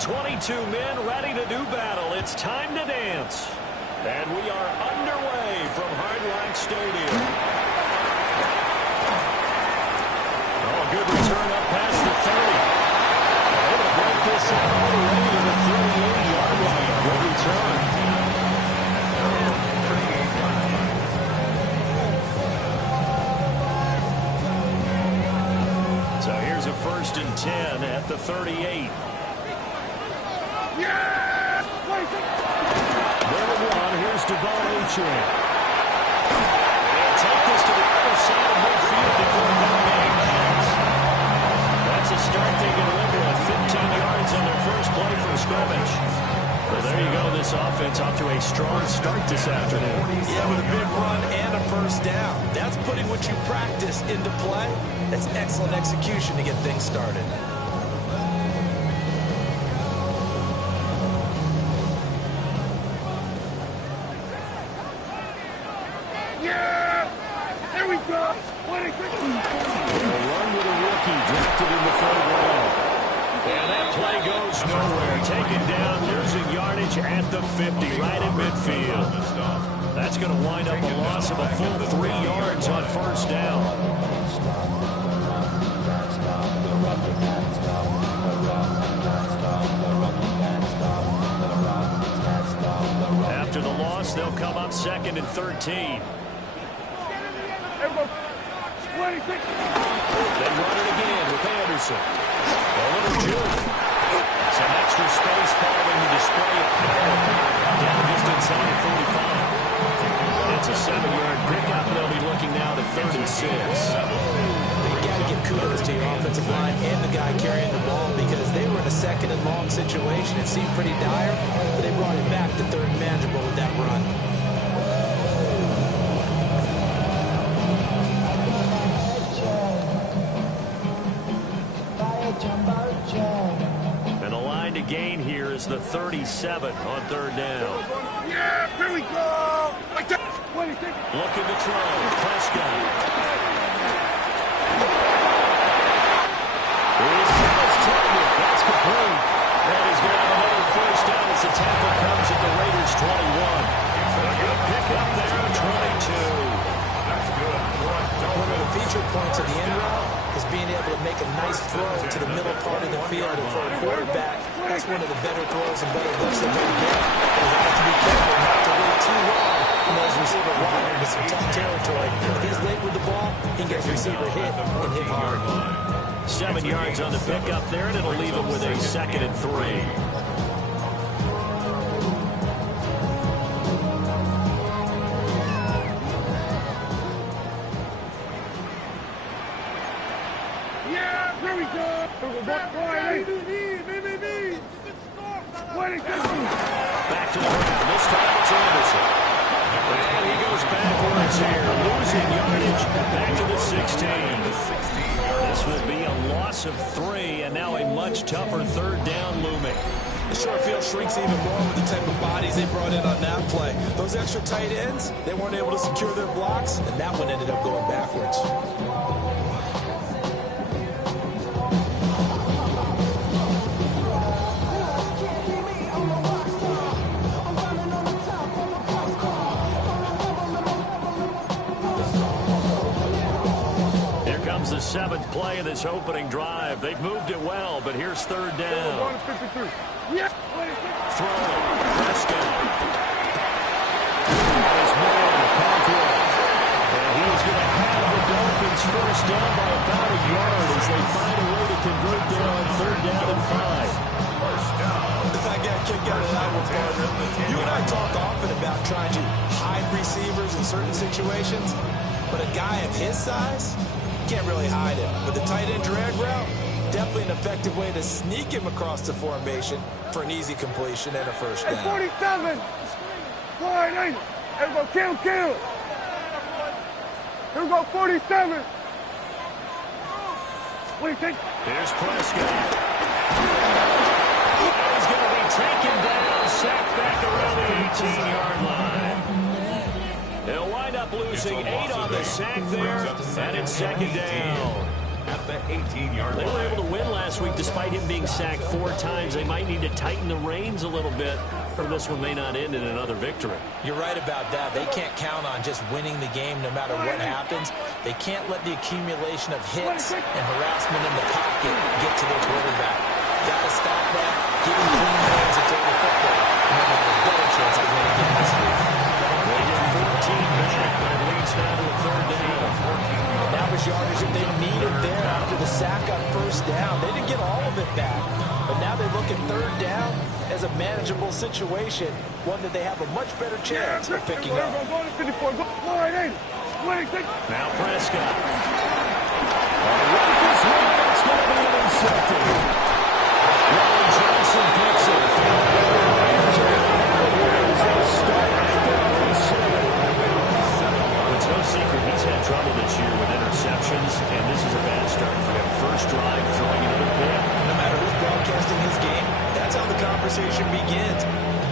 22 men ready to do battle. It's time to dance. And we are underway from Hard Rock Stadium. Oh, good return up past the 30. Able to break this up all the way to the 38-yard line. Good return. So here's a 1st and 10 at the 38. Yeah! Number one, here's Devon Achane. They'll take this to the other side of midfield before getting pass. That's a start they can live with. 15 yards on their first play from scrimmage. Well, there you go. This offense off to a strong start this afternoon. Yeah, with a big run and a first down. That's putting what you practice into play. That's excellent execution to get things started. Yeah! There we go! They'll run with a rookie drafted in the 3rd round. And that play goes nowhere. Taken down, losing yardage at the 50, right in midfield. That's going to wind up a loss of a full 3 yards on first down. After the loss, they'll come up 2nd and 13. They run it again with Anderson. A little juke. Some extra space following the display of power. Down just inside the 45. It's a 7-yard pickup. They'll be looking now to 3rd and 6. You got to give kudos to your offensive line and the guy carrying the ball because they were in a 2nd and long situation. It seemed pretty dire, but they brought it back to 3rd and manageable with that run. And the line to gain here is the 37 on 3rd down. Yeah! Here we go! Looking to throw. Prescott. Here's Dallas Taylor. That's complete. And he's going to have another first down as the tackle comes at the Raiders' 21. A good pickup there at 22. One of the feature points of the end route is being able to make a nice throw to the middle part of the field. And for a quarterback, that's one of the better throws and better looks they're going to get. But you have to be careful not to wait too long when those receiver wide into some tough territory. If he's late with the ball, he can get his receiver hit and hit hard. 7 yards on the pickup there, and it'll leave him with a 2nd and 3. Back to the ground. This time it's Anderson. And he goes backwards here, losing yardage back to the 16. This will be a loss of 3, and now a much tougher 3rd down looming. The short field shrinks even more with the type of bodies they brought in on that play. Those extra tight ends, they weren't able to secure their blocks, and that one ended up going backwards. The 7th play of this opening drive. They've moved it well, but here's 3rd down. Throw. Prescott. There's more to Conklin. And he is going to have the Dolphins first down by about a yard as they find a way to convert there on 3rd down and 5. I got a kick out of that one, partner. You and I talk often about trying to hide receivers in certain situations, but a guy of his size can't really hide him. But the tight end drag route, definitely an effective way to sneak him across the formation for an easy completion and a first down. 47! Everybody kill! Here we go, 47! What do you think? Here's Prescott. He's going to be taken down, sacked back around the 18-yard line. They'll wind up losing 8 on the sack there, and it's 2nd down. At the 18-yard line. They were able to win last week despite him being sacked 4 times. They might need to tighten the reins a little bit, or this one may not end in another victory. You're right about that. They can't count on just winning the game no matter what happens. They can't let the accumulation of hits and harassment in the pocket get to their quarterback. Got to stop that. Give him clean hands and throw the football. And they'll have a better chance of winning again this week. They get 14 back, but it leads now to a 3rd down. That was yardage that they needed there after the sack on 1st down. They didn't get all of it back, but now they look at 3rd down as a manageable situation, one that they have a much better chance of picking up. Now Prescott. It's going to be intercepted. Ronald Johnson picks it. It's no secret he's had trouble this year with interceptions, and this is a bad start for him. First drive, throwing another pick. No matter who's broadcasting his game, that's how the conversation begins.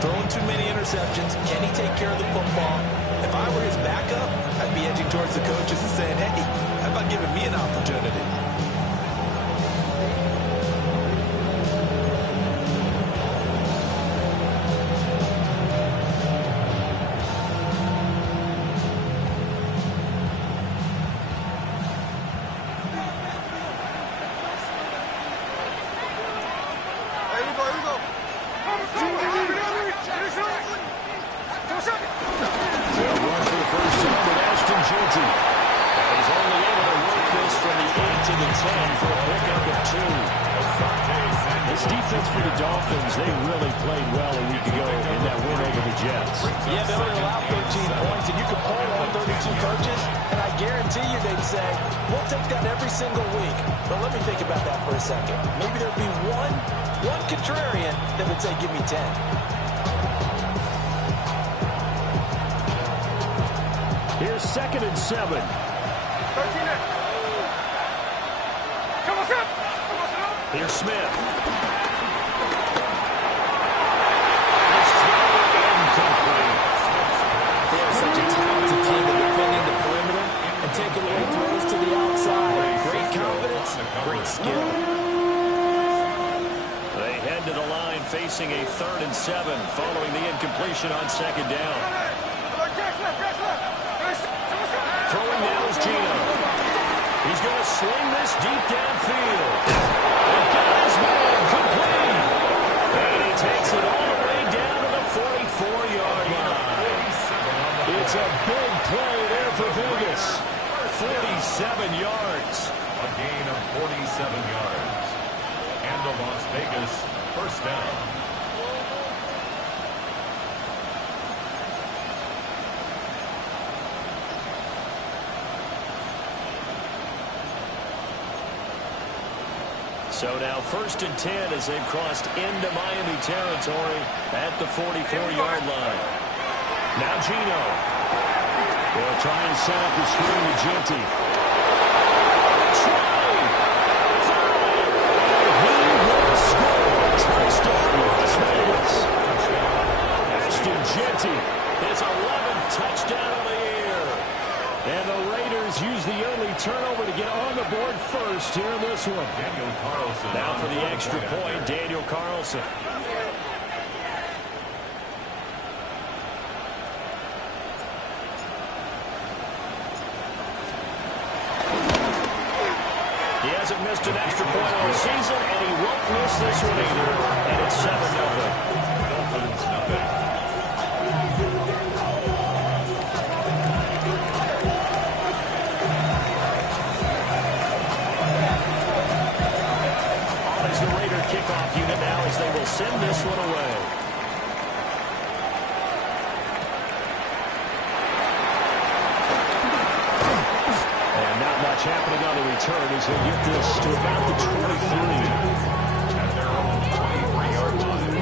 Throwing too many interceptions, can he take care of the football? If I were his backup, I'd be edging towards the coaches and saying, hey, how about giving me an opportunity? Defense for the Dolphins, they really played well a week ago in that win over the Jets. Yeah, they only allowed 13 points, and you could poll all 32 coaches, and I guarantee you they'd say, we'll take that every single week. But let me think about that for a second. Maybe there'd be one contrarian that would say, give me 10. Here's 2nd and 7. Here's Smith. They're such a talented team at defending the perimeter and taking away throws to the outside. Great confidence, great skill. They head to the line facing a 3rd and 7 following the incompletion on 2nd down. Throwing now is Gino. He's going to sling this deep downfield. And got his man complete. And he takes it all the way down to the 44-yard line. It's a big play there for Vegas. 47 yards. A gain of 47 yards. And the Las Vegas 1st down. So now 1st and 10 as they've crossed into Miami territory at the 44-yard line. Now Gino. They'll try and set up the screen with Genty. Try! He will score! Touchdown Las Vegas! Ashton Genty, his 11th touchdown of the year. And the Raiders use the only turnover to get on the board first here in this one. Daniel Carlson. Now for the extra point, Daniel Carlson. He hasn't missed an extra point all season, and he won't miss this one either. And it's 7-0. Dolphins nothing. Kickoff unit now as they will send this one away. And not much happening on the return as they get this to about the 23. At their own 23-yard line.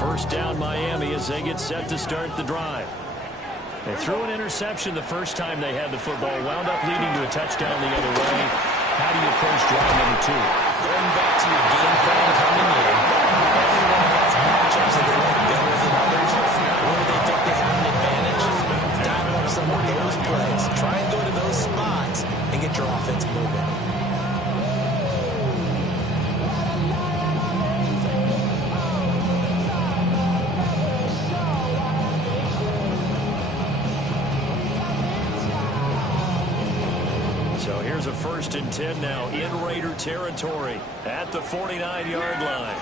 First down Miami as they get set to start the drive. They threw an interception the first time they had the football, wound up leading to a touchdown the other way. How do you approach drive number 2? Going back to your game plan coming in, Here's a 1st and 10 now in Raider territory at the 49-yard line.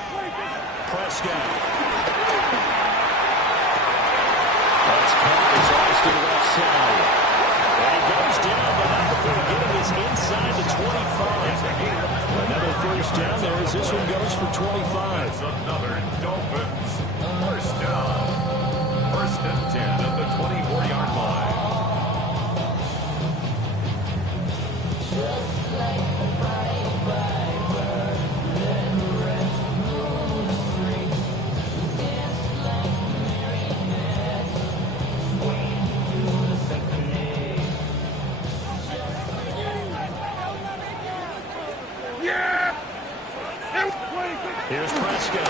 Prescott. That's caught as Austin left side. And he goes down, but not before getting his inside the 25. Another 1st down there as this one goes for 25. That's another Dolphins 1st down. 1st and 10 at the 24-yard line. Here's Prescott.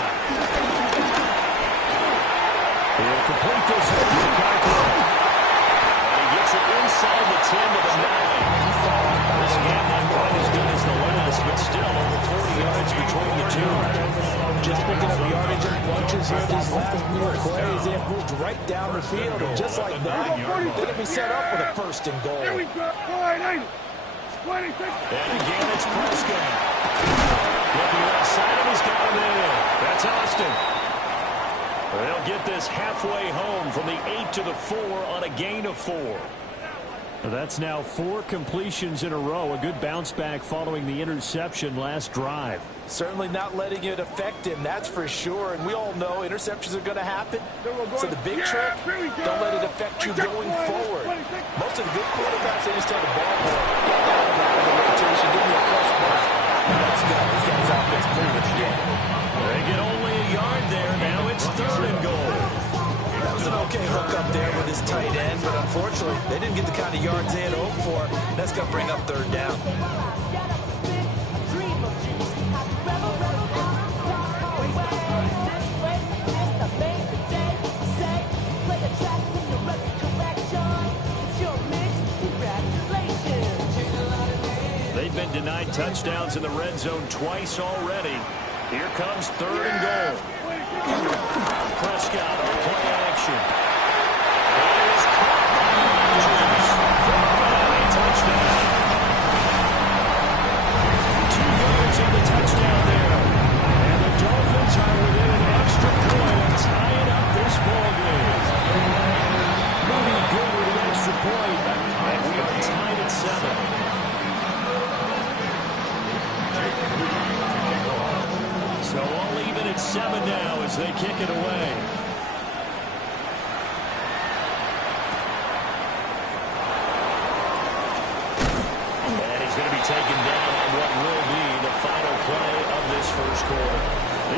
He'll complete this with Lukaku. And he gets it inside the 10 to the 9. This game not quite as good as the last, but still over 40 yards between the two. Just picking up yardage and bunches here. These last few plays, they have moved right down the field. And just like that, they're going to be set up with a 1st and goal. Here we go. Wide 80. 26. And again, it's Prescott. Looking left side, he's got him in. That's Austin. They'll get this halfway home from the 8 to the 4 on a gain of 4. That's now 4 completions in a row. A good bounce back following the interception last drive. Certainly not letting it affect him, that's for sure. And we all know interceptions are going to happen. So the big trick, don't let it affect you going forward. Most of the good quarterbacks, they just tell the ball boy, get that out of the rotation, give me a fresh ball. Let's go. He's got his offense moving again. They get only a yard there. Now it's 3rd and goal. That was an okay hook up there with his tight end, but unfortunately, they didn't get the kind of yards they had hoped for. That's going to bring up 3rd down. They've been denied touchdowns in the red zone twice already. Here comes 3rd and goal. Prescott on play action. It is caught by Rodgers for a touchdown. 2 yards on the touchdown there. And the Dolphins are within an extra point of tying up this ball game. Moody good with an extra point. And we are tied at 7. So all even at 7 now as they kick it away. And he's going to be taken down on what will be the final play of this 1st quarter.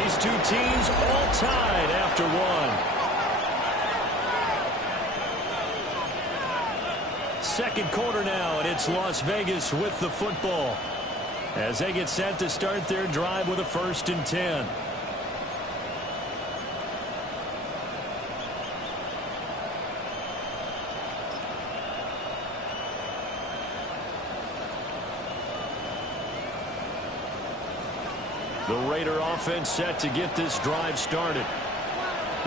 These 2 teams all tied after 1. 2nd quarter now, and it's Las Vegas with the football as they get set to start their drive with a 1st and 10. The Raider offense set to get this drive started.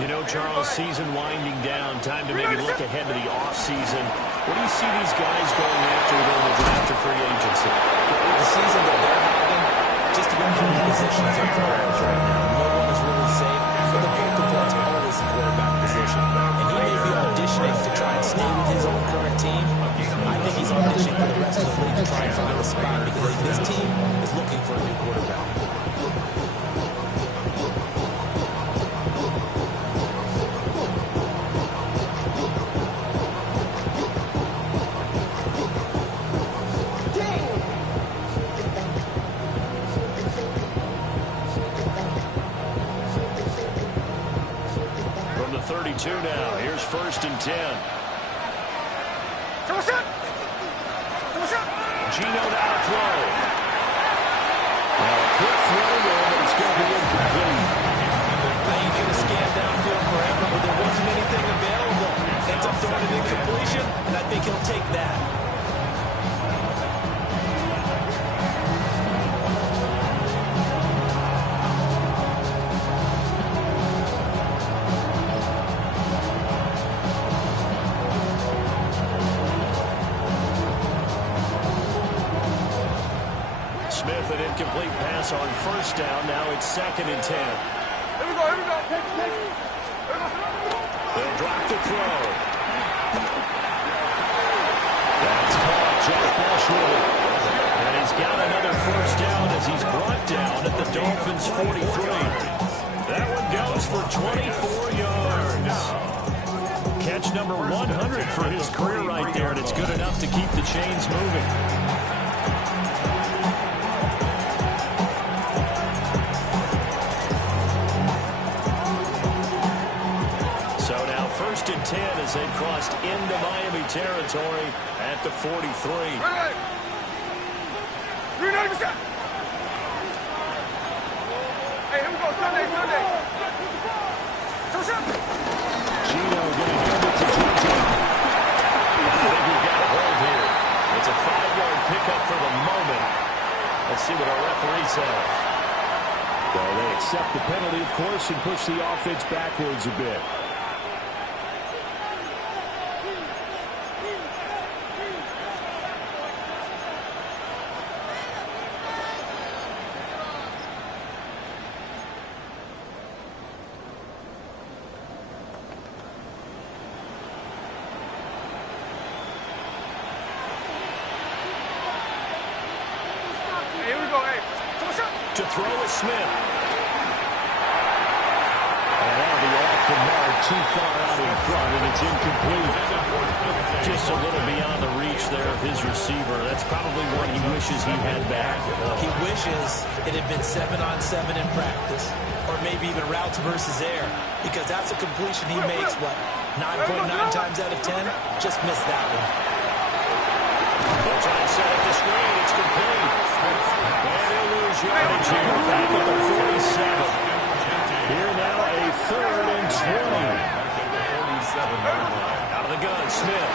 You know, Charles, season winding down, time to maybe look ahead to the offseason. What do you see these guys going after during the draft or free agency? With the season that they're having, just about every position is up for grabs right now. No one is really safe, but the focal point's always the quarterback position. And he may be auditioning to try and stay with his own current team. I think he's auditioning for the rest of the league to try and find a spot because this team is looking for a new quarterback. From the 32 now, here's 1st and 10. Gino now to throw. Now a quick throw there, but it's going to be incomplete. Now you could have scanned downfield forever, but there wasn't anything available. Ends up throwing an incompletion, and I think he'll take that. Smith, an incomplete pass on first down. Now it's 2nd and 10. Here we go, here we go. They'll drop the throw. That's caught. Jack Bush with it. And he's got another first down as he's brought down at the Dolphins' 43. That one goes for 24 yards. Catch number 100 for his career right there, and it's good enough to keep the chains moving. So now 1st and 10 as they've crossed into Miami territory at the 43. Hey, here we go, Sunday. Gino going to hand it to Gino. I think we've got a hold here. It's a 5-yard pickup for the moment. Let's see what our referee says. Well, they accept the penalty, of course, and push the offense backwards a bit. To throw is Smith. And that'll be off the mark, too far out in front, and it's incomplete. Just a little beyond the reach there of his receiver. That's probably one he wishes he had back. He wishes it had been 7-on-7 in practice, or maybe even routes versus air, because that's a completion he makes, 9.9 times out of 10? Just missed that one. They'll try and set up the screen. It's complete. And he'll lose yardage here back at the 47. Here now a 3rd and 20. Out of the gun, Smith.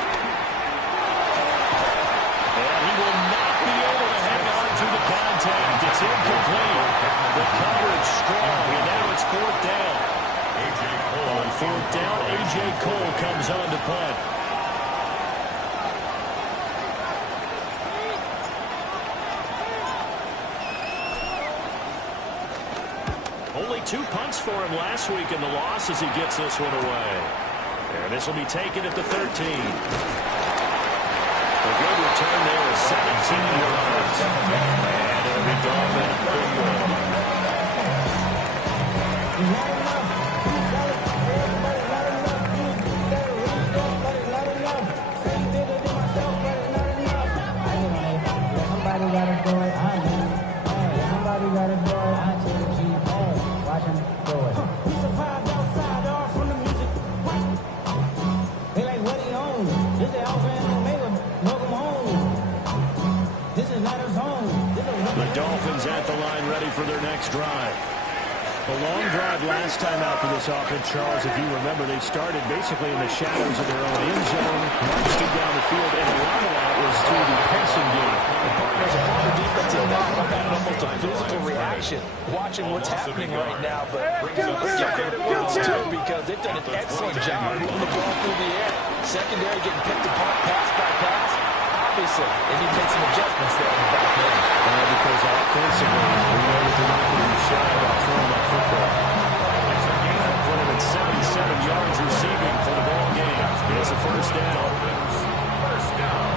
And he will not be able to hang on to the contact. It's incomplete. The coverage strong, and now it's 4th down. On 4th down, A.J. Cole comes on to punt. Only 2 punts for him last week in the loss as he gets this one away. And this will be taken at the 13. A good return there of 17 yards. And it'll be Dolphin football. The Dolphins at the line ready for their next drive. A long drive last time out for this offense, Charles. If you remember, they started basically in the shadows of their own end zone, marched it down the field, and a lot of that was through the passing game. There's a part of defensive back on that, almost a physical reaction, watching what's happening right now. But let's give credit where it's due, because they've done an excellent job moving the ball through the air. Secondary getting picked apart pass by pass. Obviously, they need to make some adjustments there in the back end. Because offensively, we know that they're not going to be shy about throwing that football. Put him at 77 yards receiving for the ball game. It's a 1st down. 1st down.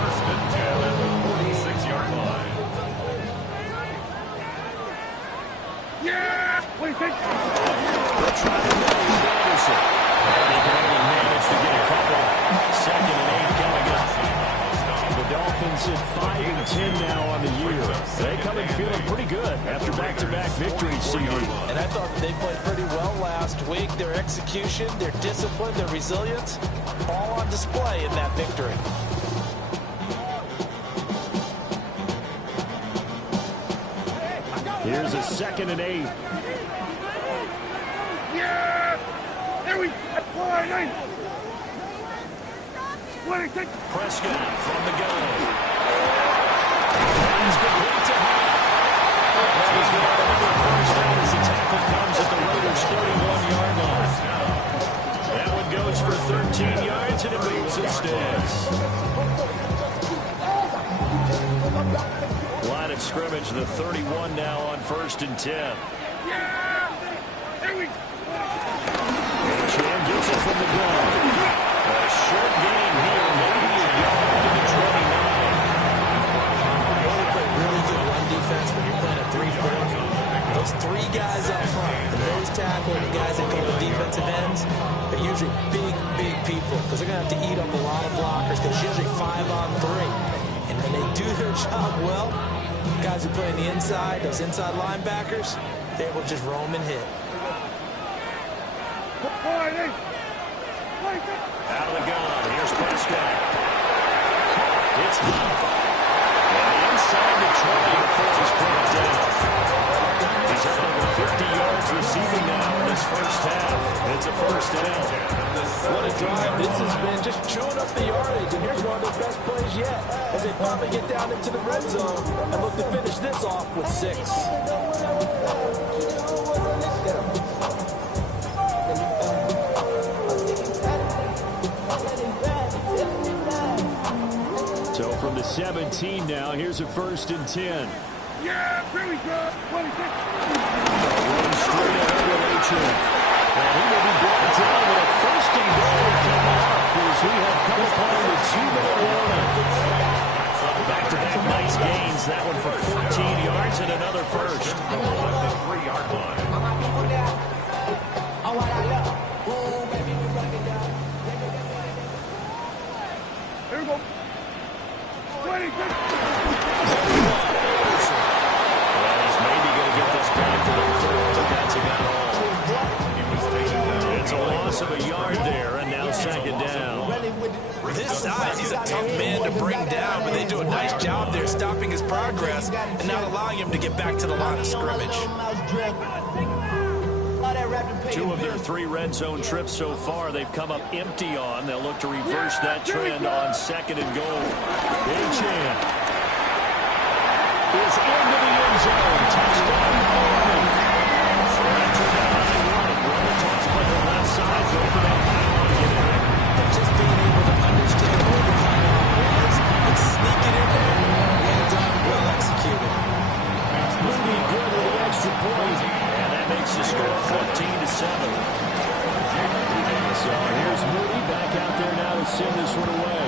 1st and 10 at the 46-yard line. Yeah! What do you think? They'll try to move Anderson. And they can only manage to get a couple. 2nd and 8 coming up. The Dolphins at 5 and 10 now on the year. They come in feeling pretty good after back-to-back victories, CD. And I thought they played pretty well last week. Their execution, their discipline, their resilience, all on display in that victory. Here's a 2nd and 8. Yeah! There we go! 9. What do you think? Prescott from the gun. He's complete to Hunt. He's going to have another 1st down as the tackle comes at the Raiders' 31-yard line. That one goes for 13 yards, and it moves instead. scrimmage. The 31 now on 1st and 10. Yeah! There we go. Chan gets it from the ground. A short gain here, maybe a yard to the 29. You want to play really good run defense when you're playing a 3-4. Those 3 guys up front, the nose tackle and the guys that go to defensive ends, they're usually big people because they're going to have to eat up a lot of blockers because it's usually 5 on 3. And when they do their job well, guys who play on the inside, those inside linebackers, they will just roam and hit. Out of the gun. Here's Prescott. It's Huff. And inside the 20 before he's brought down. He's had over 50 yards receiving now in his first half. It's a first down. What a drive this has been, just chewing up the yardage. And here's one of their best plays yet as they finally get down into the red zone and look to finish this off with 6. So from the 17 now, here's a 1st and 10. Yeah, here we go. 26. Run straight ahead with Achan. And he will be brought down with a 1st and goal coming up as we have come upon the 2-minute warning. Back-to-back nice gains. That one for 14 yards and another first. The 3-yard line. Here we go. 26. Well, he's maybe going to get this back to the 4, but that's about all. He was taken down. It's a loss of a yard there, and now 2nd down. This size, he's a tough man to bring down, but they do a nice job there stopping his progress and not allowing him to get back to the line of scrimmage. 2 of their 3 red zone trips so far they've come up empty on. They'll look to reverse that trend on 2nd and goal. Achan is into the end zone. Touchdown, Miami. Just being able to understand where the timeout was and sneak it in there. Well done, well executed. Moody good with the extra point. And that makes the score 14-7. So here's Moody back out there now to send this one away.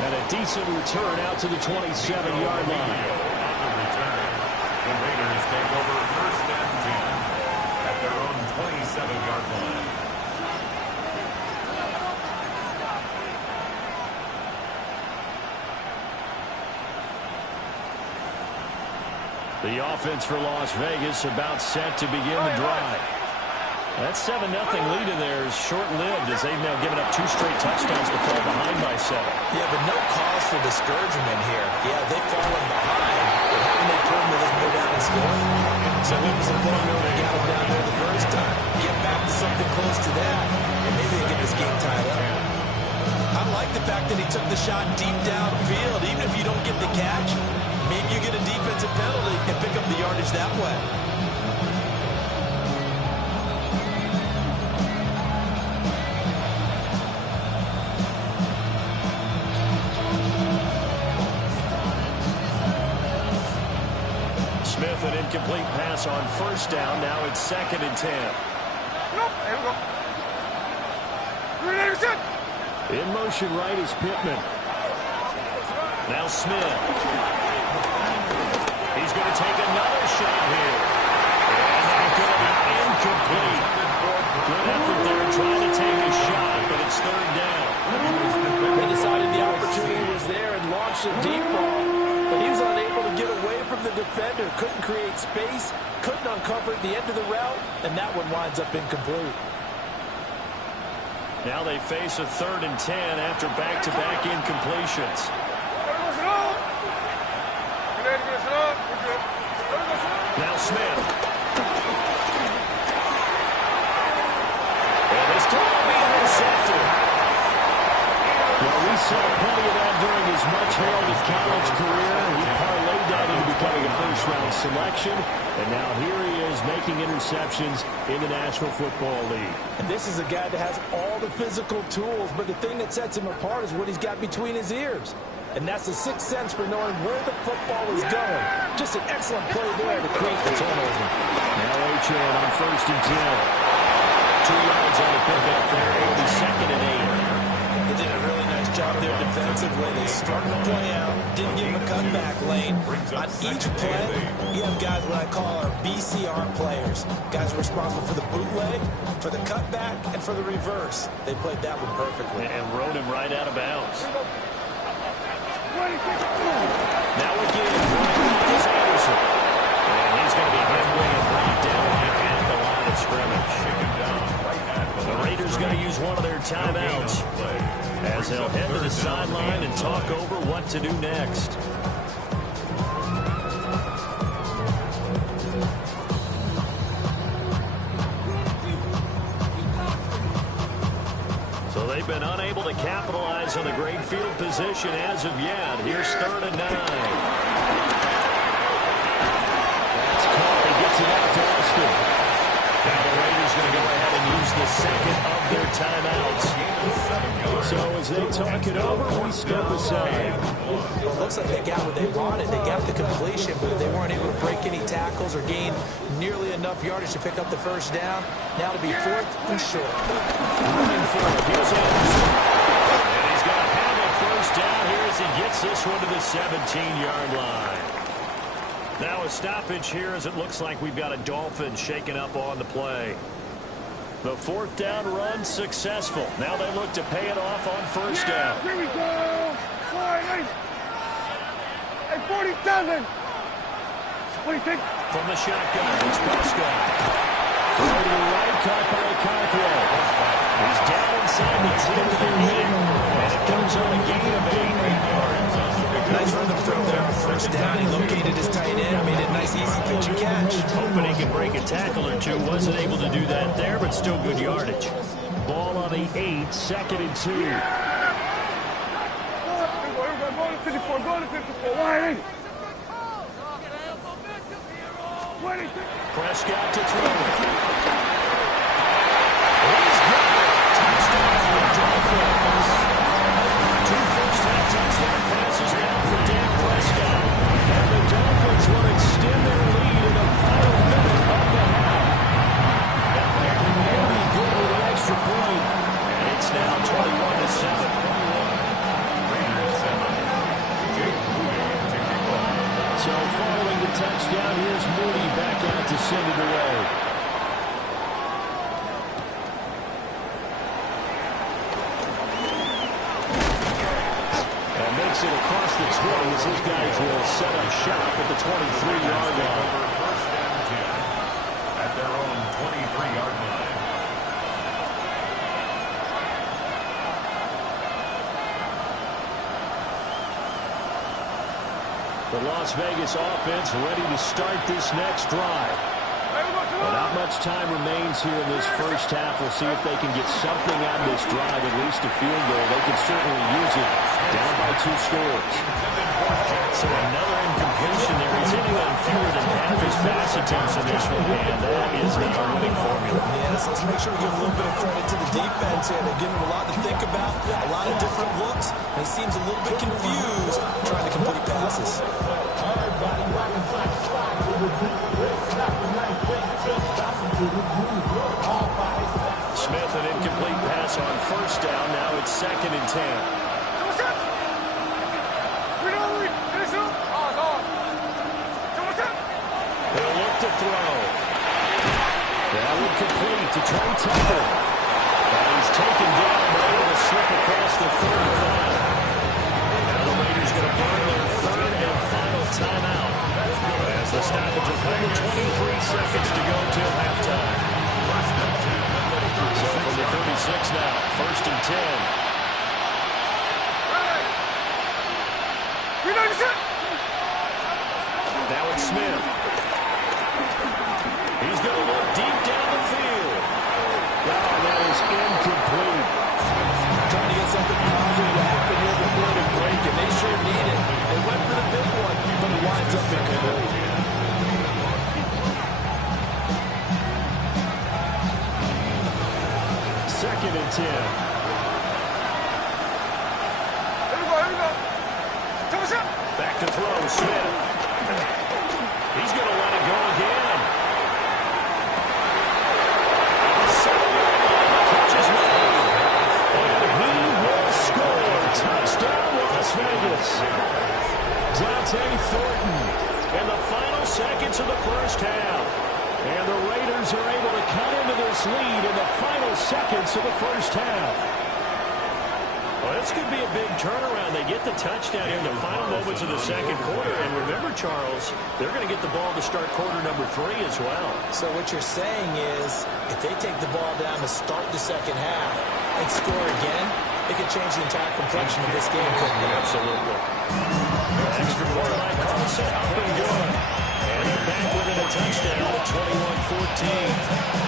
And a decent return out to the 27-yard line. The Raiders take over 1st and 10 at their own 27-yard line. The offense for Las Vegas about set to begin the drive. That 7-0 lead in there is short-lived as they've now given up 2 straight touchdowns to fall behind by 7. Yeah, but no cause for discouragement here. Yeah, they've fallen behind, but haven't they proven that they can go down and score? So what was the formula they got them down there the first time? Get back to something close to that, and maybe they get this game tied up. I like the fact that he took the shot deep downfield. Even if you don't get the catch, maybe you get a defensive penalty and pick up the yardage that way. Smith, an incomplete pass on 1st down. Now it's 2nd and 10. Nope. Here we go. In motion right is Pittman. Now Smith. He's going to take another shot here. And that could be incomplete. Good effort there trying to take a shot, but it's 3rd down. They decided the opportunity was there and launched a deep ball, but he was unable to get away from the defender. Couldn't create space, couldn't uncover at the end of the route, and that one winds up incomplete. Now they face a 3rd and 10 after back-to-back incompletions. Now Smith. And this time being intercepted. Well, we saw plenty of that during his much-heralded college career. He parlayed that into becoming a first-round selection, and now here he is making interceptions in the National Football League. And this is a guy that has all the physical tools, but the thing that sets him apart is what he's got between his ears. And that's the sixth sense for knowing where the football is going. Just an excellent play there to create the turnover. Now Achane on 1st and 10. 2 yards on the pickup there. It'll be 2nd and 8. They did a really nice job there defensively. They started to play out, didn't give him a cutback lane. On each play, you have guys what I call our BCR players. Guys are responsible for the bootleg, for the cutback, and for the reverse. They played that one perfectly. And rode him right out of bounds. 26. Now again, Marcus Anderson. And he's going to be halfway and brought down at the line of scrimmage. The Raiders going to use one of their timeouts as they'll head to the sideline and talk over what to do next. So they've been unable to capitalize on the great field position as of yet. Here's 3rd and 9. That's caught. He gets it out to Austin. Now the Raiders going to go ahead and use the second of their timeouts. So as they talk it over, we step aside. Well, it looks like they got what they wanted. They got the completion, but they weren't able to break any tackles or gain nearly enough yardage to pick up the first down. Now to be 4th and short. Moving forward, here's Anderson. And he's going to have a first down here as he gets this one to the 17-yard line. Now a stoppage here as it looks like we've got a Dolphin shaken up on the play. The 4th down run successful. Now they look to pay it off on first down. Here we go. 47. 26. From the shotgun, it's Prescott. Throw to the right, caught by Cockrell. He's down inside the 10-8. And it comes on a gain of 8. Nice rhythm throw there on first down. He located his tight end, made it a nice, easy pitch and catch. Hoping he could break a tackle or two. Wasn't able to do that there, but still good yardage. Ball on the 8, 2nd and 2. Go to 54. Go to 54. Wide. 26. Prescott to throw. He's got it. Touchdown, Dolphins. 2 first-half touchdown passes now for Dan Prescott. And the Dolphins will extend their lead in the final minute of the half. Maybe good with an extra point. And it's now 21-7. So following the touchdown, here's Mooney back out to send it away. And makes it across the 20 as his guys will set up shop at the 23-yard line. First and 10 at their own 23-yard line. The Las Vegas offense ready to start this next drive. But not much time remains here in this first half. We'll see if they can get something out of this drive, at least a field goal. They can certainly use it down by 2 scores. So another incompletion there. He's hitting on fewer than half his pass attempts in this one, and that is not a winning formula. Yes, let's make sure we give a little bit of credit to the defense here. They're giving him a lot to think about, a lot of different looks, and he seems a little bit confused trying to complete passes. Smith, an incomplete pass on first down. Now it's 2nd and 10. They'll look to throw. That would complete to Trey Tucker. And he's taken down, but able to slip across the 35. Now the Raiders going to burn their 3rd and final timeout. As the stoppage will come with 23 seconds to go till halftime. So from the 36 now, 1st and 10. Now it's Smith. He's going to look deep down the field. Wow, that is incomplete. Trying to get something positive to happen here before the break, and they sure need it. They went for the big one, but it winds up incomplete. seconds of the first half. And the Raiders are able to cut into this lead in the final seconds of the first half. Well, this could be a big turnaround. They get the touchdown in the final moments of the second quarter. And remember, Charles, they're going to get the ball to start quarter number 3 as well. So what you're saying is, if they take the ball down to start the second half and score again, it could change the entire complexion of this game. Absolutely. Extra point by Carlson, up and good. And they're back within a touchdown at 21-14.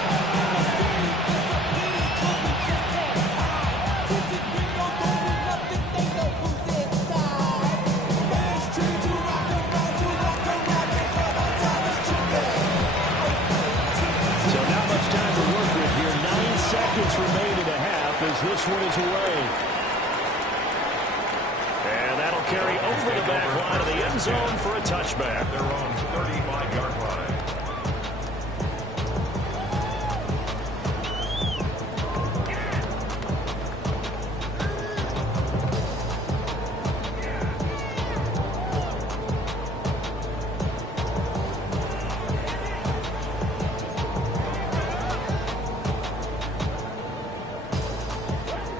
Remain in a half as this one is away. And that'll carry over the back line of the end zone for a touchback. They're on 35-yard line.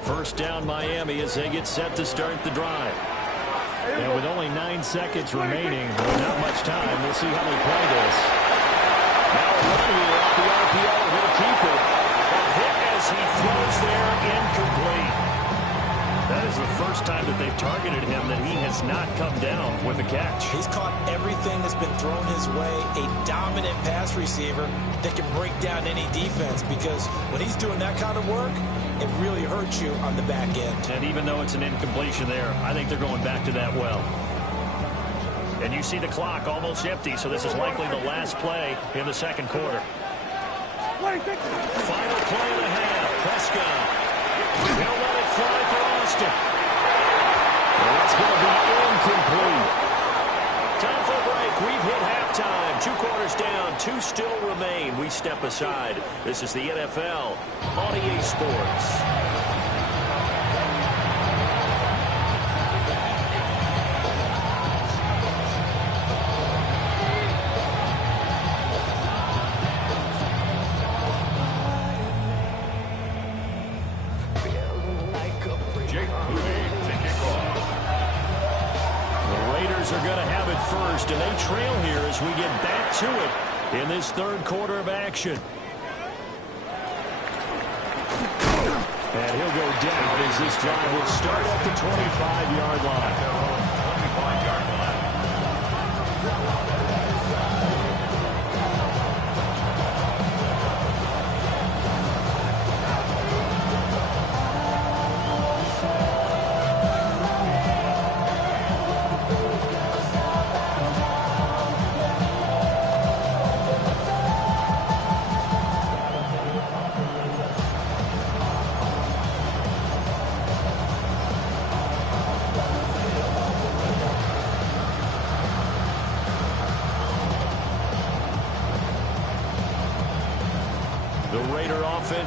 First down Miami as they get set to start the drive. And with only 9 seconds remaining, not much time, we'll see how they play this. Now a run here off the RPO. He'll keep it. A hit as he throws there, incomplete. That is the first time that they've targeted him that he has not come down with a catch. He's caught everything that's been thrown his way. A dominant pass receiver that can break down any defense, because when he's doing that kind of work, it really hurts you on the back end. And even though it's an incompletion there, I think they're going back to that well. And you see the clock almost empty, so this is likely the last play in the second quarter. Final play of the half. Prescott. He'll let it fly for Austin. Well, that's going to be incomplete. Time for a break. We've hit halftime. 2 quarters down. 2 still remain. We step aside. This is the NFL on EA Sports. Are going to have it first, and they trail here as we get back to it in this third quarter of action. And he'll go down as this drive will start at the 25-yard line. 25-yard line.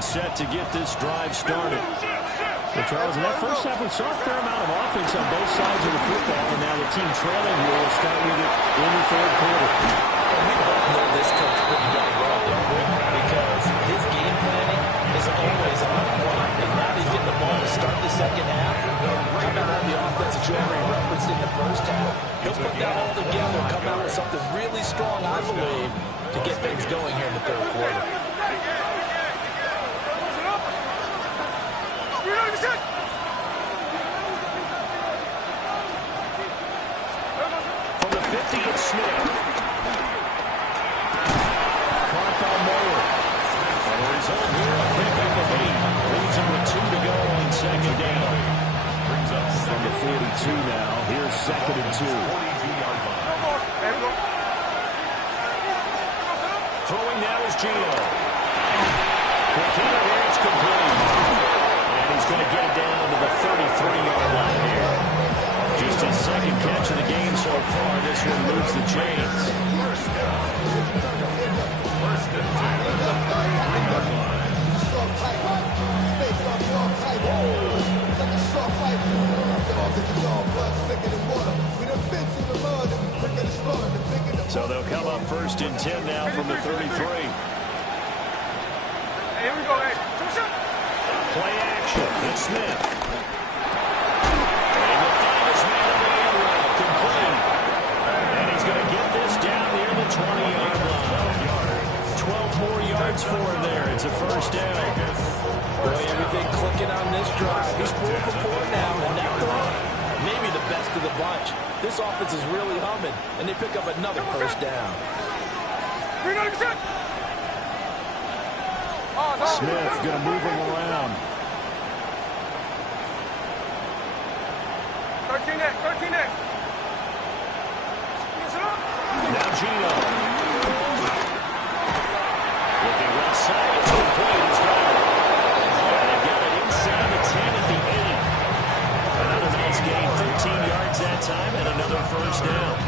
Set to get this drive started. Well, Charles, in that first half, we saw a fair amount of offense on both sides of the football, and now the team trailing here will start with it in the third quarter. And we both know this coach pretty darn well, because his game planning is always on point, and now he's getting the ball to start the second half. How about all the offense that you already referenced in the first half? He'll put that all together and come out with something really strong, I believe, to get things going here in the third quarter. From the 50, it's Smith. Caught by Moore. And the result here, a pickup of 8. Leaves him with 2 to go on second down. Brings up from the 42 now. Here's second and 2. 42-yard line. Throwing now is Gino. Keenan here, it's complete. And he's going to get it down to the 33-yard line here. Just his second catch of the game so far. This one moves the chains. First and 10 at the 9-yard line. So they'll come up first first and 10 now from the 33. Hey, here we go, hey. Play action. It's Smith. And the finest man of the end route, complete. And he's going to get this down near the 20-yard line. 12 more yards for him there. It's a first down. Boy, everything clicking on this drive. He's 4 for 4 now, and that throw, maybe the best of the bunch. This offense is really humming, and they pick up another first down. Smith going to move him around. 13 next. Now Gino. Looking left side. It's complete. He's got it. And they've got it inside the 10 at the 8. Another nice gain. 13 yards that time and another first down.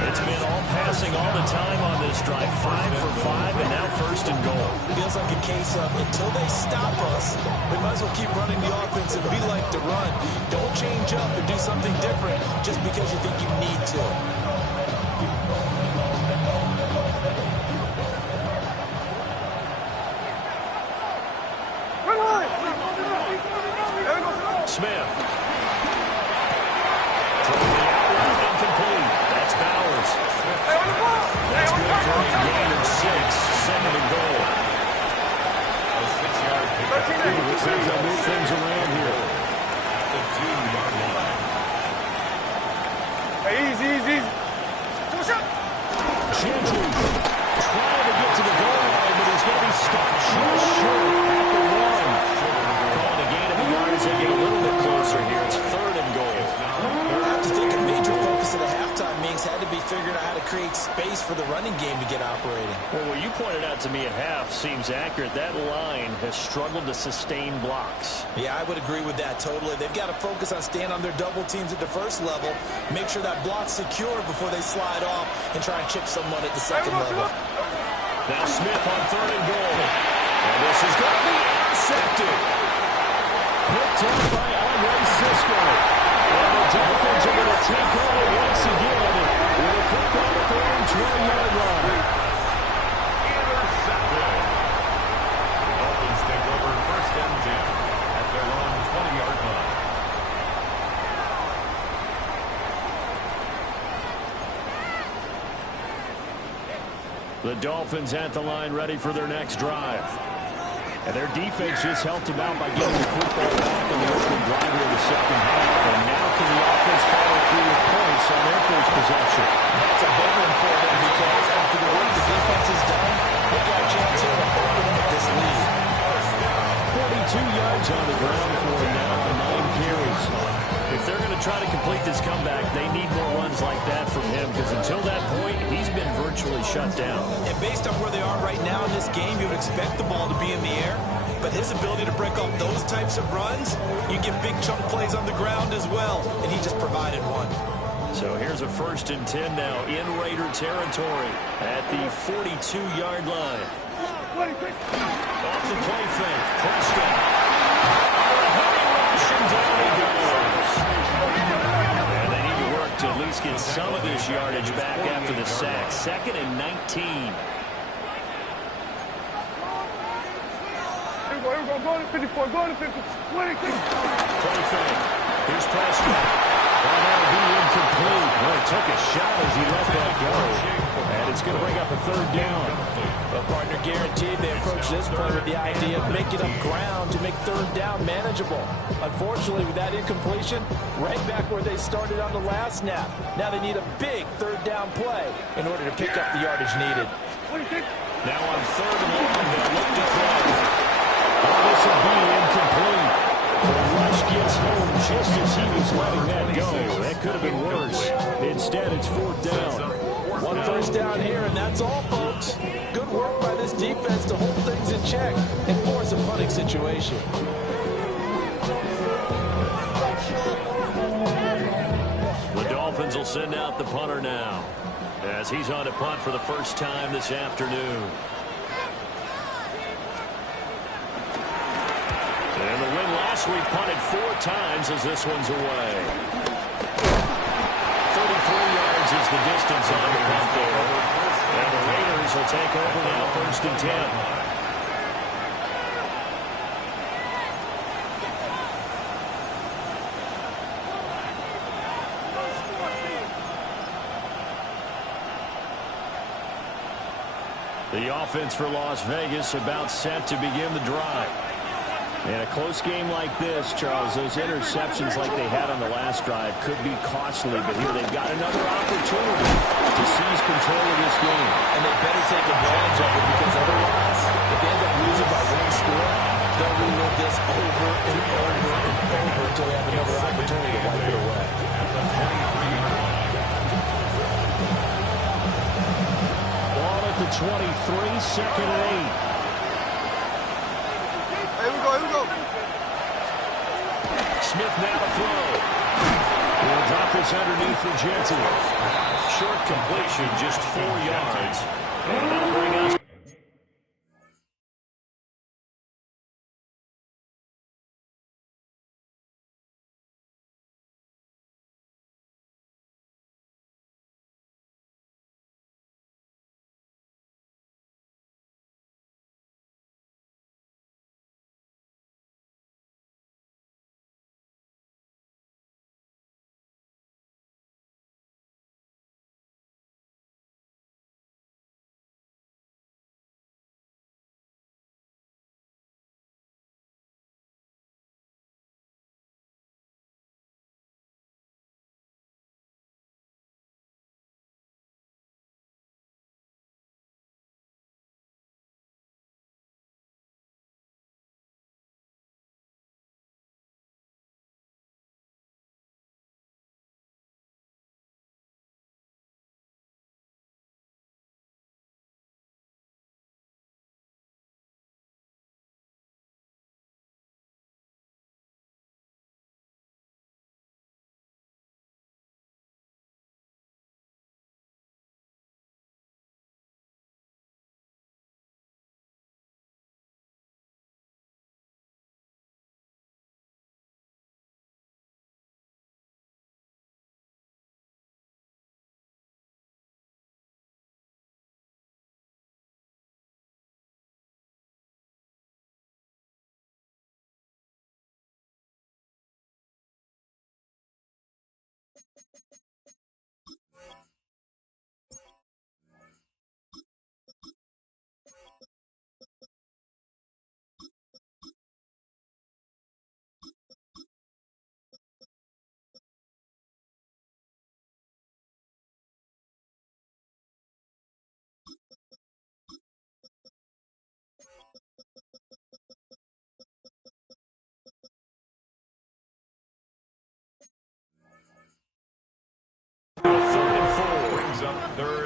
It's been all passing all the time on this drive. 5 for 5 and now first and goal. Feels like a case of until they stop us, we might as well keep running the offense and we like to run. Don't change up and do something different just because you think you need to. Smith. Throwing the out route, incomplete. That's Bowers. That's good for a gain of 6. Second and goal. A 6-yard pickup. Looks like they'll move things around here. The 2-yard line. Hey, easy. Gentry trying to get to the goal line, but he's going to be stopped just short at the 1. Calling a gain of a yard as they get a little bit closer here. It's third and goal. I have to think a major focus of the halftime meetings had to be figuring out how to create space for the running game to get operating. Well, what you pointed out to me at half seems accurate. That line has struggled to sustain blocks. Yeah, I would agree with that totally. They've got to focus on staying on their double teams at the first level, make sure that block's secure before they slide off and try and chip someone at the second level. Now Smith on third and goal. And this is going to be intercepted. Picked up by Andre Cisco. And the Dolphins are going to take over once again with a football at their own 20-yard line. Intercepted. The Dolphins take over first and 10 at their own 20-yard line. The Dolphins at the line ready for their next drive. And their defense just helped them out by getting the football back on the opening drive here in the second half. And now can the offense follow through with points on their first possession? That's a big one for them because after the work the defense has done, they've got a chance here to open up this lead. 42 yards on the ground for him now on 9 carries. If they're going to try to complete this comeback, they need more runs like that from him because until that point, he's been virtually shut down. And based on where they are right now in this game, you would expect the ball to be in the air. But his ability to break off those types of runs, you get big chunk plays on the ground as well. And he just provided one. So here's a first and 10 now in Raider territory at the 42-yard line. Off the play fake, Prescott. Rushing down he goes. And they need to work to at least get some of this yardage back after the sack. Second and 19. Here we go. Go to 54. Go to 50. Play fake. Here's Prescott. That'll be incomplete. Well, he took a shot as he let that go. And it's going to bring up a third down. But partner, guaranteed they approach this play with the idea of making up ground to make third down manageable. Unfortunately, with that incompletion, right back where they started on the last snap. Now they need a big third down play in order to pick up the yardage needed. Now on third and long, they'll look to throw. Well, this will be incomplete. The rush gets home just as he was letting that go. That could have been worse. Instead, it's fourth down. One first down here, and that's all, folks. Good work by this defense to hold things in check and force a punting situation. The Dolphins will send out the punter now as he's on to punt for the first time this afternoon. And the win last week punted 4 times as this one's away. 33 yards is the distance on the punt there. And the Raiders will take over now, 1st and 10. The offense for Las Vegas about set to begin the drive. In a close game like this, Charles, those interceptions like they had on the last drive could be costly, but here they've got another opportunity to seize control of this game. And they better take advantage of it, because otherwise, if they end up losing by 1 score, they'll relive this over and over and over until they have another opportunity to wipe it away. Ball at the 23, 2nd and 8. Here we go. Smith now to throw. He'll drop this underneath for Genty. Short completion, just 4 yards. And that'll bring us.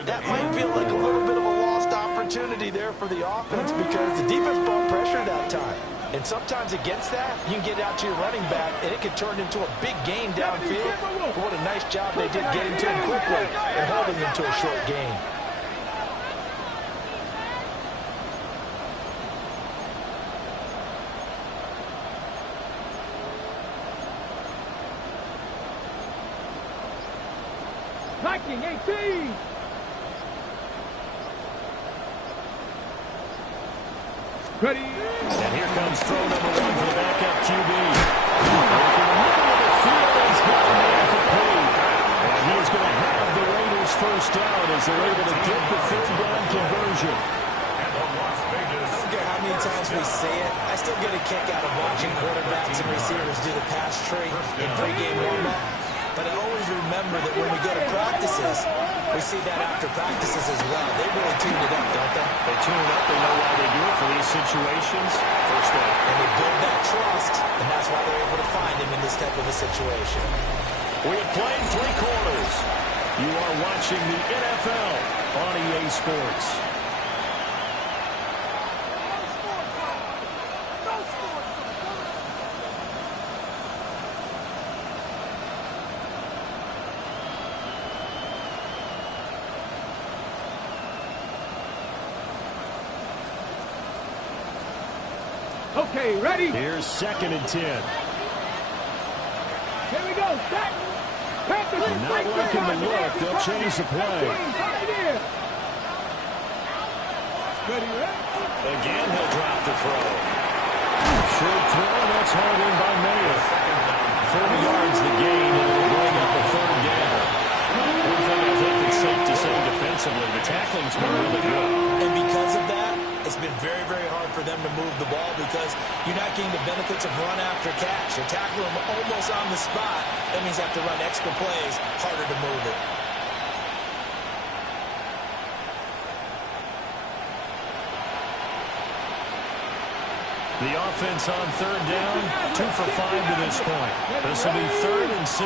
That might feel like a little bit of a lost opportunity there for the offense, because the defense brought pressure that time. And sometimes against that, you can get out to your running back, and it can turn into a big gain downfield. But what a nice job they did getting to him quickly and holding him to a short gain. Viking 18. Ready. And here comes throw number 1 for the backup QB. Back in the middle of the field, he's got an incomplete. And he's going to have the Raiders first down as they're able to get the 3rd down conversion. And the Las Vegas. I don't care how many times we say it, I still get a kick out of watching quarterbacks and receivers do the pass trait in pregame warm-up. But I always remember that when we go to practices, we see that after practices as well. They really tune it up, don't they? They tune it up. They know why they do it for these situations. First down. And they build that trust, and that's why they're able to find him in this type of a situation. We have played 3 quarters. You are watching the NFL on EA Sports. Okay, ready? Here's 2nd and 10. Here we go. Set. Not looking to look. They'll change the play. Ready, ready. Again, he'll drop the throw. Short throw, that's hauled in by Mayer. 40 yards the gain, and it'll bring up a third down. One thing I think it's safe to say defensively, the tackling's been really good. And because of that, it's been very, very hard for them to move the ball because you're not getting the benefits of run after catch. You're tackling them almost on the spot. That means you have to run extra plays, harder to move it. The offense on third down, 2 for 5 to this point. This will be 3rd and 6.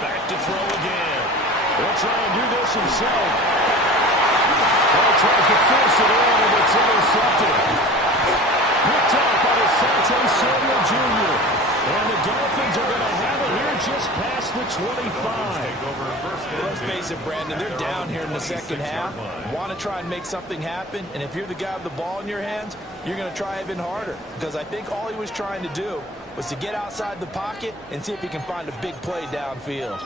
Back to throw again. He'll try and do this himself. Ball tries to force it in, and it's intercepted. Picked up by Asante Samuel Jr. And the Dolphins are going to have it here just past the 25. Let's face it, Brandon, they're down here in the second half. Want to try and make something happen, and if you're the guy with the ball in your hands, you're going to try even harder. Because I think all he was trying to do was to get outside the pocket and see if he can find a big play downfield.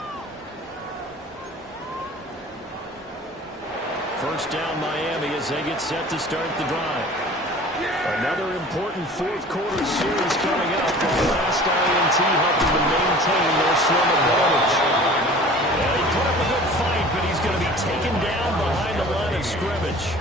First down Miami as they get set to start the drive. Another important fourth quarter series coming up. The last INT helping to maintain their swim advantage. Yeah, he put up a good fight, but he's going to be taken down behind the line of scrimmage.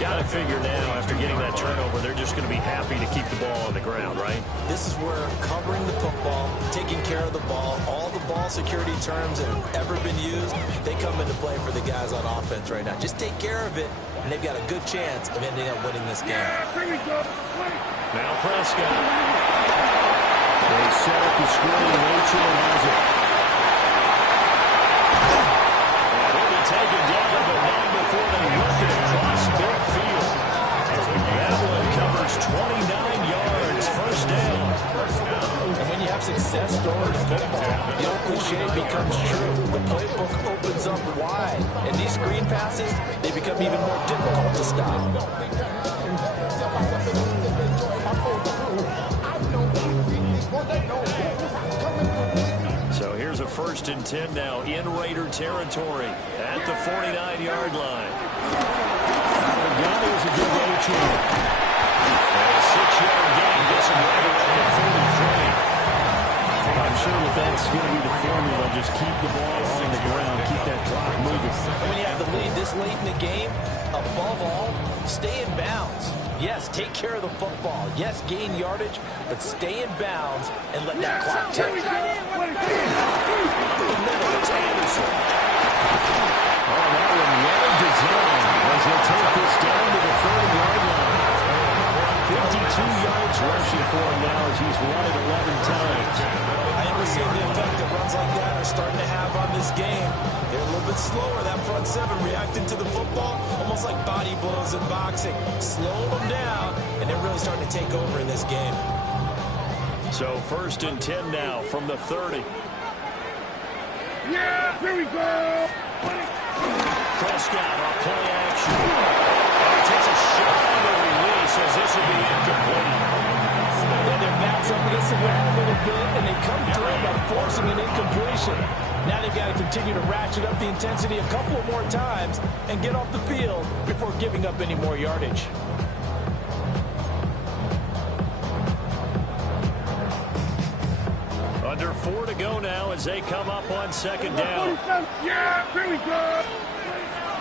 Got to figure now, after getting that turnover, they're just going to be happy to keep the ball on the ground, right? This is where covering the football, taking care of the ball, all the ball security terms that have ever been used, they come into play for the guys on offense right now. Just take care of it, and they've got a good chance of ending up winning this game. Now Prescott. They set up the screen, and Rachel has it. And he'll be taken down, but not before they work it across midfield. That one covers 29 yards, first down. And when you have success throwing the football, the old cliche becomes true. The playbook opens up wide, and these screen passes, they become even more difficult to stop. So here's a 1st and 10 now in Raider territory at the 49-yard line. Gun is a good A-chain. A 6-yard gain gets him right around the 43. I'm sure that's going to be the formula. Just keep the ball on the ground, keep that clock moving. And when you have the lead this late in the game, above all, stay in bounds. Yes, take care of the football. Yes, gain yardage, but stay in bounds and let that clock tick. It's Anderson. Oh, that one well designed as he'll take this down to the 30-yard line. 52 yards rushing for him now as he's run it 11 times. I haven't seen the effect that runs like that are starting to have on this game. They're a little bit slower, that front seven, reacting to the football, almost like body blows in boxing. Slow them down, and they're really starting to take over in this game. So 1st and 10 now from the 30. Yeah, here we go. Prescott on play action. And he takes a shot on the release as this will be incomplete. And their backs up against the wall a little bit, and they come through by forcing an incompletion. Now they've got to continue to ratchet up the intensity a couple more times and get off the field before giving up any more yardage. Under 4 to go now as they come up on 2nd down. Yeah, here we go.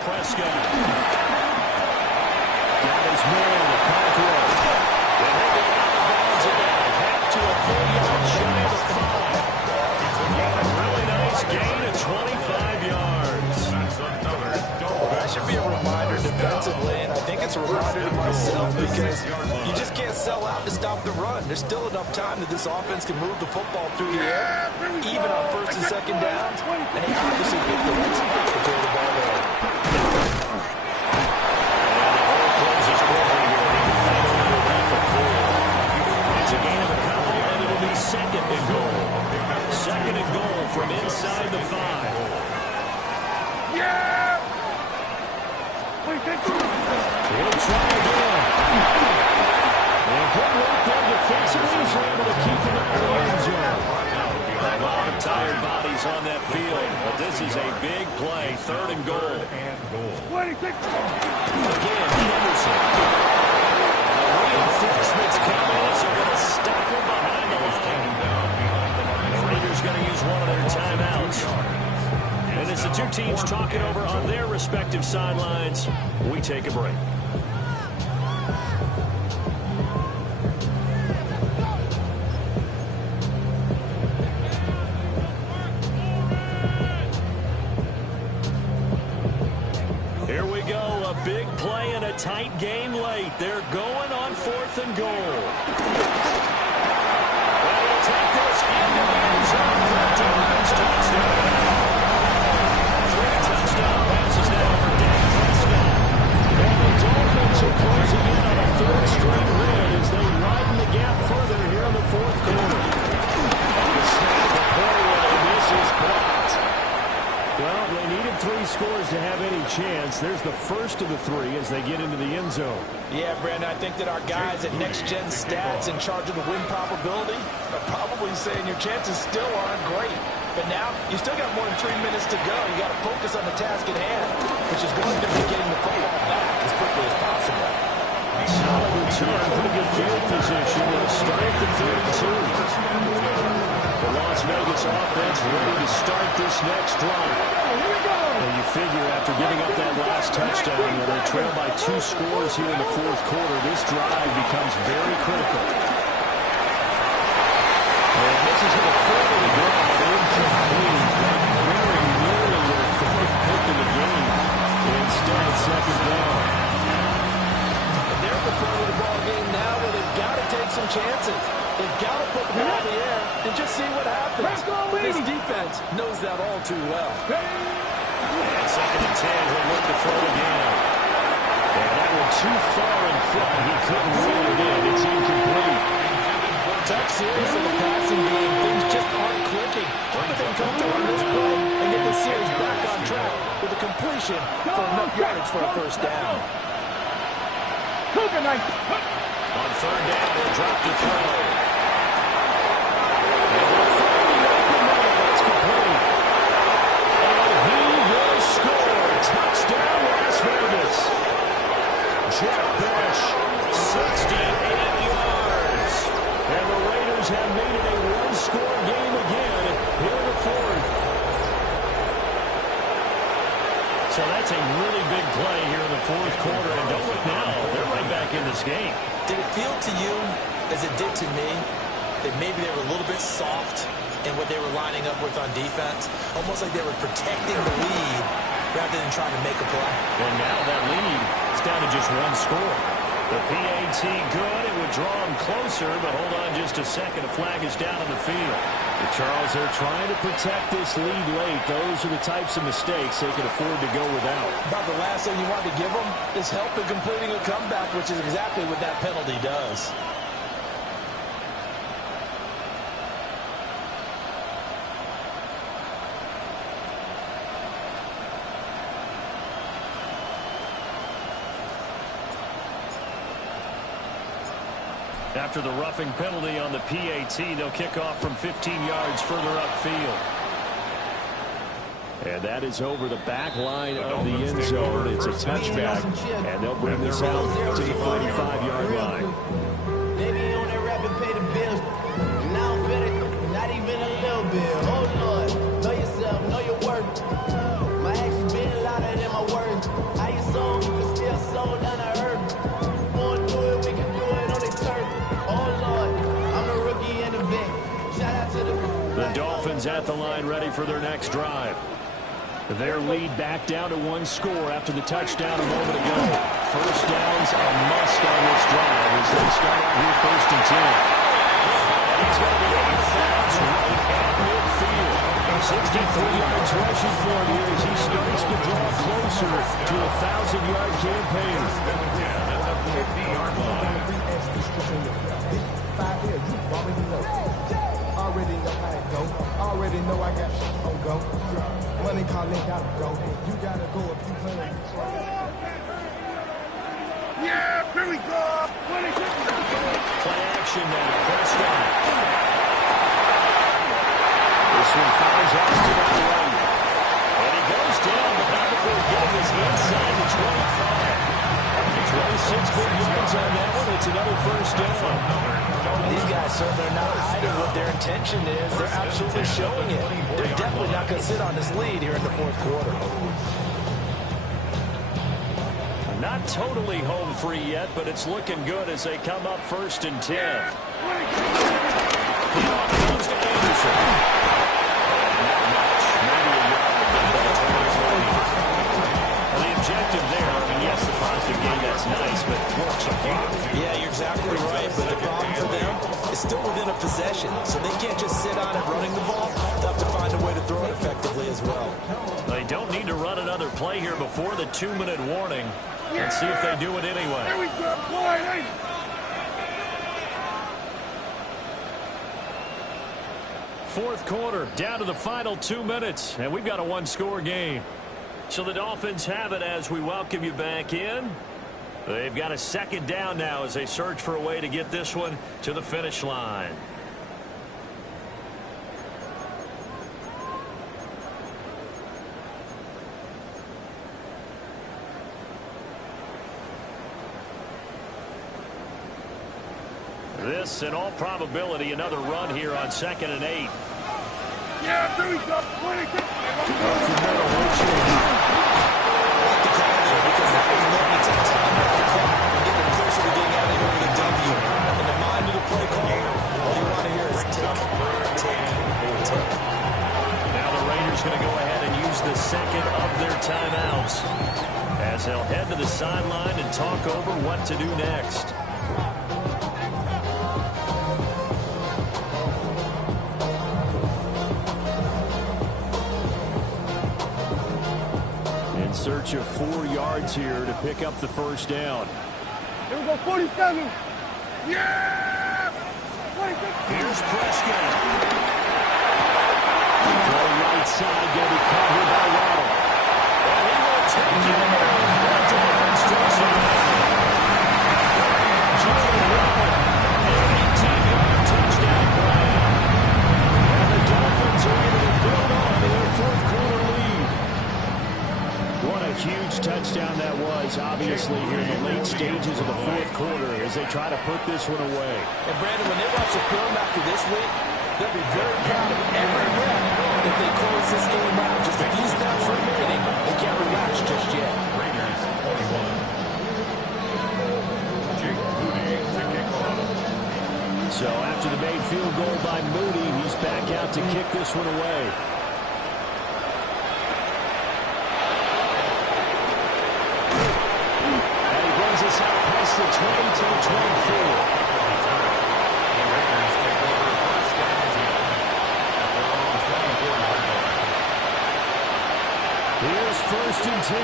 Prescott. Got his man, the Cockrell. And they get out of bounds again. Back to a 4-yard shy of the 5. A really nice gain of 25 yards. That should be a reminder defensively, and I think it's a reminder to myself because you just can't sell out to stop the run. There's still enough time that this offense can move the football through the air, even on 1st and 2nd downs, and they obviously get the right spot to throw the ball there. It's a gain of a couple, and it'll be 2nd and goal. 2nd and goal from inside the 5. Yeah. He'll try again. And good work there defensively. He's able to keep it out of the end zone. A lot of tired bodies on that field, but this is a big play. 3rd and goal. 26. teams talking over on their respective sidelines. We take a break. Here we go, a big play and a tight game late. They're going on 4th and goal. They'll take this into the end zone for a Dolphins touchdown. 3 touchdown passes now for Dak Prescott. And the Dolphins are closing in on a 3rd straight win as they widen the gap further here in the 4th quarter. On the snap, the play and this is blocked. Well, they needed 3 scores to have any chance. There's the first of the 3 as they get into the end zone. Yeah, Brandon, I think that our guys at Next Gen Stats in charge of the win probability are probably saying your chances still aren't great. But now, you still got more than 3 minutes to go. You got to focus on the task at hand, which is going to be getting the football back as quickly as possible. Solid return, pretty good field position. They'll start at the 32. The Las Vegas offense ready to start this next drive. And you figure after giving up that last touchdown, where they trail by 2 scores here in the 4th quarter, this drive becomes very critical. And this is going to further the drive incomplete. Very nearly their 4th pick in the game. Instead, 2nd down. And they're at the point of the ball game now where they've got to take some chances. They've got to put the ball in the air and just see what happens. This defense knows that all too well. And 2nd and 10, he'll look to throw again. And that one too far in front. He couldn't reel it in. It's incomplete. Tough series for the passing game. Things just aren't clicking. What if they come through on this play and get the series back on track with a completion for enough yardage for a 1st down? On 3rd down, he'll drop the throw. Jack Bush, 68 yards. And the Raiders have made it a 1-score game again here in the 4th. So that's a really big play here in the 4th quarter. And don't look now, they're right back in this game. Did it feel to you, as it did to me, that maybe they were a little bit soft in what they were lining up with on defense? Almost like they were protecting the lead rather than trying to make a play. And now that lead is down to just 1 score. The PAT good. It would draw them closer, but hold on just a second. A flag is down on the field. The Charles, they're trying to protect this lead late. Those are the types of mistakes they can afford to go without. About the last thing you want to give them is help in completing a comeback, which is exactly what that penalty does. After the roughing penalty on the PAT, they'll kick off from 15 yards further upfield. And that is over the back line of the end zone. It's a touchback, and they'll bring this out to the 45-yard line. Maybe on that rapid pay the bills. Now I'm finished, not even a little bit. Oh, Lord, know yourself, know your worth. My actions been louder than my words. How you sold, but still sold down to earth. Want to do it, we can do it on the turf. Oh, Lord, I'm the rookie and the vet. Shout out to the Dolphins at the line ready for their next drive. Their lead back down to 1 score after the touchdown a moment ago. First down's a must on this drive as they start out here 1st and 10. He's going to be out of bounds right at midfield. 64 yards rushing for him here as he starts to draw closer to a 1,000-yard campaign. Already know how it go. Already know I got shit on go. Money calling, gotta go. You gotta go if you play on Detroit. Yeah, here we go. Play action now. Prescott. This one finds Austin on the right. And he goes down, but not before getting his inside the 25. 26 big yards on that one. It's another first down. These guys certainly are not hiding what their intention is. They're absolutely showing it. They're definitely not going to sit on this lead here in the fourth quarter. Not totally home free yet, but it's looking good as they come up 1st and 10. Handoff goes to Anderson. The objective there, I mean, yes, the positive game, that's nice, but works apart. Yeah, you're exactly right, but the problem for them is still within a possession, so they can't just sit on it running the ball. They'll have to find a way to throw it effectively as well. They don't need to run another play here before the 2-minute warning. Let's see if they do it anyway. Here we go, boy. Fourth quarter, down to the final 2 minutes, and we've got a one-score game. So the Dolphins have it as we welcome you back in. They've got a 2nd down now as they search for a way to get this one to the finish line. This, in all probability, another run here on 2nd and 8. Yeah, here we go. Now the Raiders going to go ahead and use the 2nd of their timeouts as they'll head to the sideline and talk over what to do next. In search of 4 yards here to pick up the 1st down. Here we go, 47. Yeah! 46. Here's Prescott. Throw right side, going to be caught here by Waddle. And he will take it for a Dolphins touchdown. Jalen Waddle, an 18-yard touchdown play. And the Dolphins are able to build on to their fourth quarter lead. What a huge touchdown that was, obviously, here in the late stages of the fourth quarter as they try to put this one away. And Brandon, when they watch the film after this week, they'll be very proud of every rep. If they close this game out, just a few snaps remaining, they can't relax just yet. Raiders 21. Jake Moody to kick off. So after the made field goal by Moody, he's back out to kick this one away. And he brings us out past the 20 to 24. Here's 1st and 10.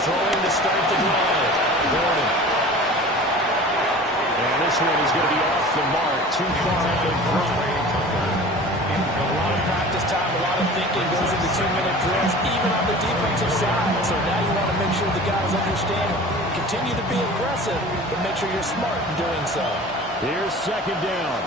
Throwing to start the drive. Gordon. And this one is going to be off the mark. Too far out in front. A lot of practice time, a lot of thinking goes into 2-minute drills, even on the defensive side. So now you want to make sure the guys understand, continue to be aggressive, but make sure you're smart in doing so. Here's 2nd down.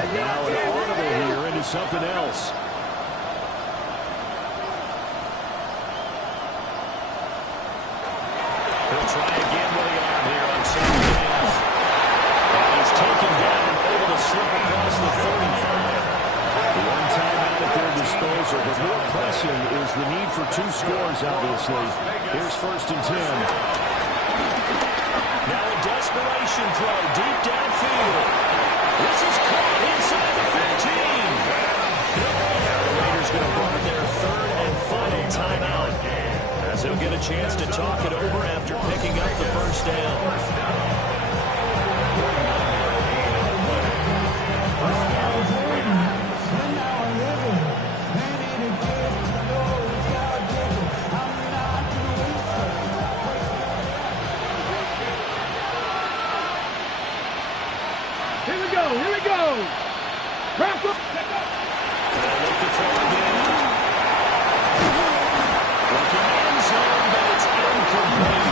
And now an audible here into something else. He'll try again with the arm here on 2nd down. And he's taken down, able to slip across the 35. One timeout at their disposal, but more pressing is the need for 2 scores, obviously. Here's 1st and 10. Now a desperation throw deep downfield. This is caught inside the 15. Now the Raiders going to burn their 3rd and final timeout as they'll get a chance to talk it over after picking up the 1st down. Here we go, here we go. Crack up. Look to throw again. Looking end zone, but it's incomplete.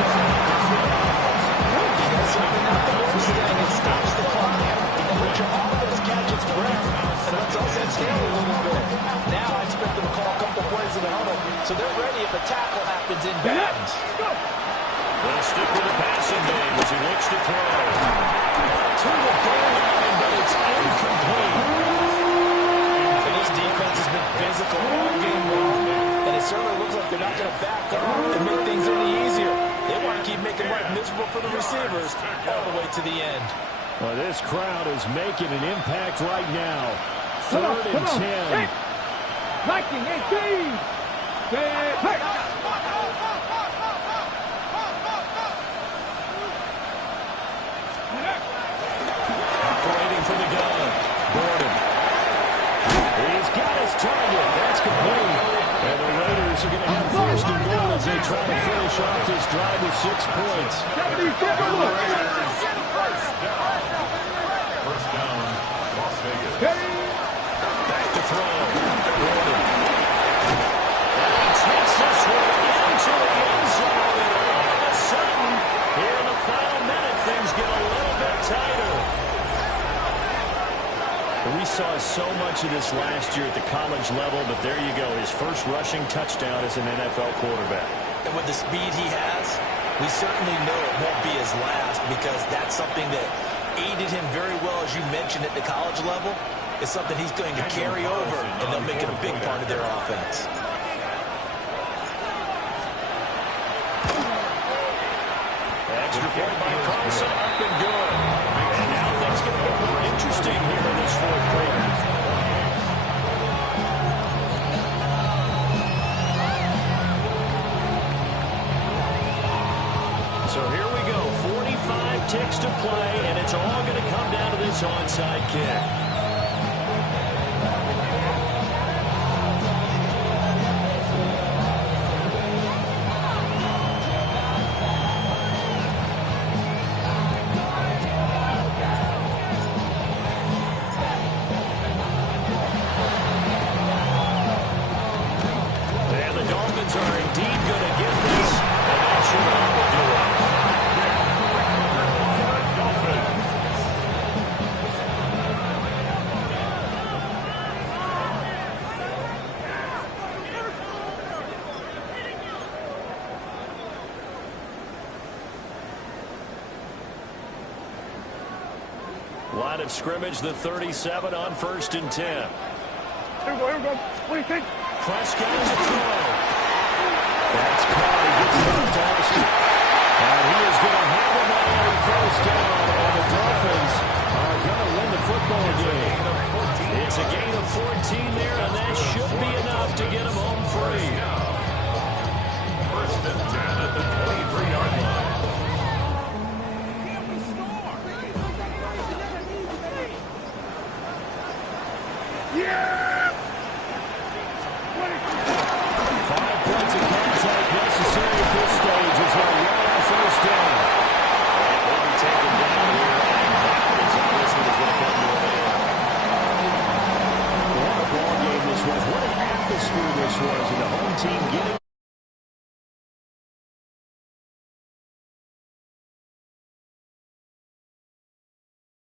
in the huddle, so they're ready if a tackle happens in bounds. They'll stick with the passing game as he looks to throw. To the goal line, but it's incomplete. And this defense has been physical all game long, and it certainly looks like they're not going to back up and make things any easier. They want to keep making life miserable for the receivers all the way to the end. Well, this crowd is making an impact right now. Come on, 3rd come and on. 10. Hey, Viking, hey, Steve. Hey. Operating from the gun. Gordon. He's got his target. That's complete. And the Raiders are going to have 1st and goal as they try to finish off this drive with 6 points. 77, look. First down, Las Vegas. Back to throw. Gordon. And he takes this one into the end zone. And all of a sudden, here in the final minute, things get a little bit tighter. We saw so much of this last year at the college level, but there you go. His first rushing touchdown as an NFL quarterback. And with the speed he has, we certainly know it won't be his last, because that's something that aided him very well, as you mentioned, at the college level. It's something he's going to carry over, and they'll make it a big part of their offense. Extra point by Carlson, up and good. And now things get a bit more interesting here in this 4th quarter. So here we go, 45 ticks to play, and it's all going to come down to this onside kick. And the Dolphins are indeed going to get this, and that should all do it. Line of scrimmage, the 37 on 1st and 10. Here we go. What do you think? Prescott to throw. That's Carr. He gets it off to Austin. And he is going to have him on every 1st down. And the Dolphins are going to win the football game. It's a gain of 14 there, and that should be enough to get him home free. 1st and 10 at the 23-yard line. Yeah! 5 points of contact necessary at this stage as they're right on 1st down. And they'll be taken down here, and that is obviously going to come to an end. What a ball game this was. What an atmosphere this was, and the home team getting